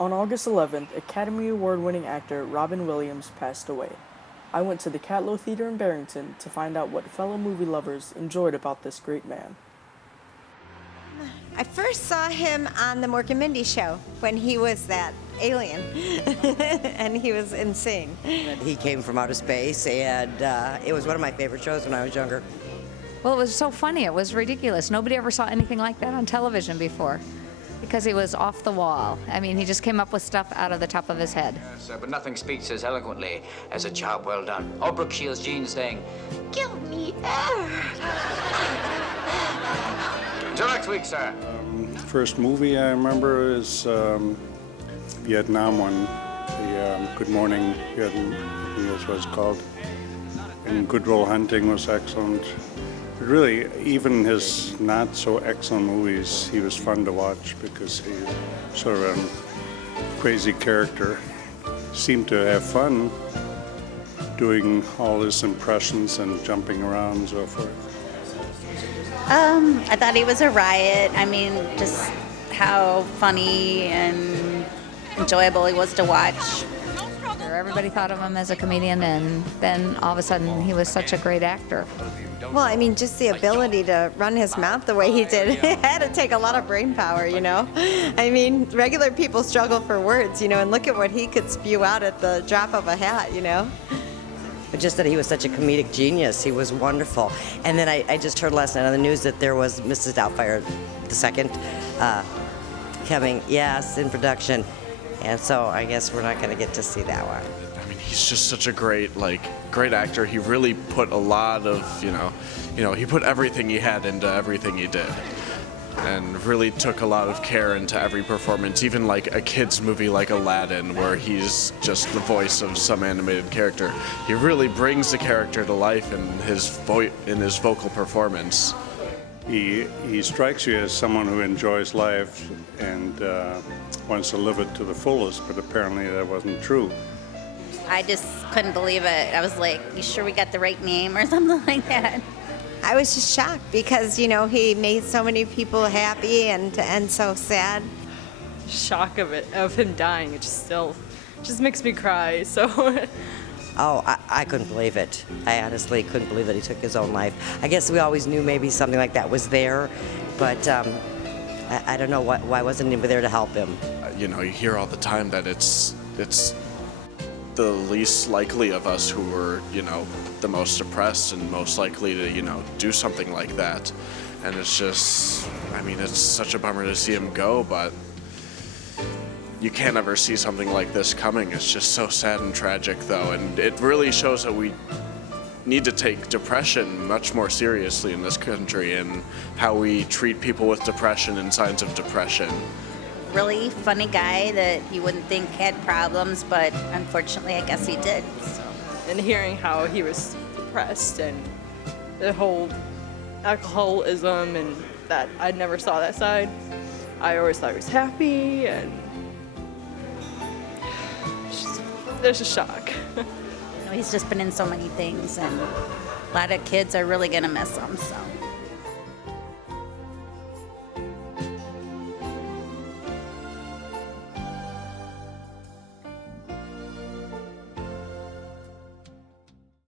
On August 11th, Academy Award-winning actor Robin Williams passed away. I went to the Catlow Theater in Barrington to find out what fellow movie lovers enjoyed about this great man. I first saw him on the Mork and Mindy show when he was that alien, and he was insane. He came from outer space, and it was one of my favorite shows when I was younger. Well, it was so funny. It was ridiculous. Nobody ever saw anything like that on television before because he was off the wall. I mean, he just came up with stuff out of the top of his head. Yes, but nothing speaks as eloquently as a job well done. Or Brooke Shields' Jean saying, "Give me air." Until next week, sir. First movie I remember is Vietnam one, the Good Morning Vietnam, I think that's what it's called. And Good Will Hunting was excellent. But really, even his not so excellent movies, he was fun to watch because he's sort of a crazy character. Seemed to have fun doing all his impressions and jumping around and so forth. I thought he was a riot. I mean, just how funny and enjoyable he was to watch. Everybody thought of him as a comedian, and then all of a sudden he was such a great actor. Well, I mean, just the ability to run his mouth the way he did, it had to take a lot of brain power, you know? I mean, regular people struggle for words, you know, and look at what he could spew out at the drop of a hat, you know? But just that he was such a comedic genius, he was wonderful. And then I just heard last night on the news that there was Mrs. Doubtfire II coming, yes, in production. And so I guess we're not going to get to see that one. I mean, he's just such a great actor. He really put a lot of, he put everything he had into everything he did, and really took a lot of care into every performance. Even like a kid's movie like Aladdin, where he's just the voice of some animated character, he really brings the character to life in his vocal performance. He strikes you as someone who enjoys life and wants to live it to the fullest, but apparently that wasn't true. I just couldn't believe it. I was like, you sure we got the right name or something like that? I was just shocked because, you know, he made so many people happy and so sad. Shock of him dying, it just makes me cry, so. Oh, I couldn't believe it. I honestly couldn't believe that he took his own life. I guess we always knew maybe something like that was there, but I don't know why wasn't anybody there to help him. You hear all the time that it's the least likely of us who were, the most depressed and most likely to, do something like that. And it's just, it's such a bummer to see him go, but you can't ever see something like this coming. It's just so sad and tragic, though, and it really shows that we need to take depression much more seriously in this country and how we treat people with depression and signs of depression. Really funny guy that you wouldn't think had problems, but unfortunately, I guess he did. So. And hearing how he was depressed and the whole alcoholism and that, I never saw that side. I always thought he was happy, and there's a shock. He's just been in so many things, and a lot of kids are really gonna miss him, so.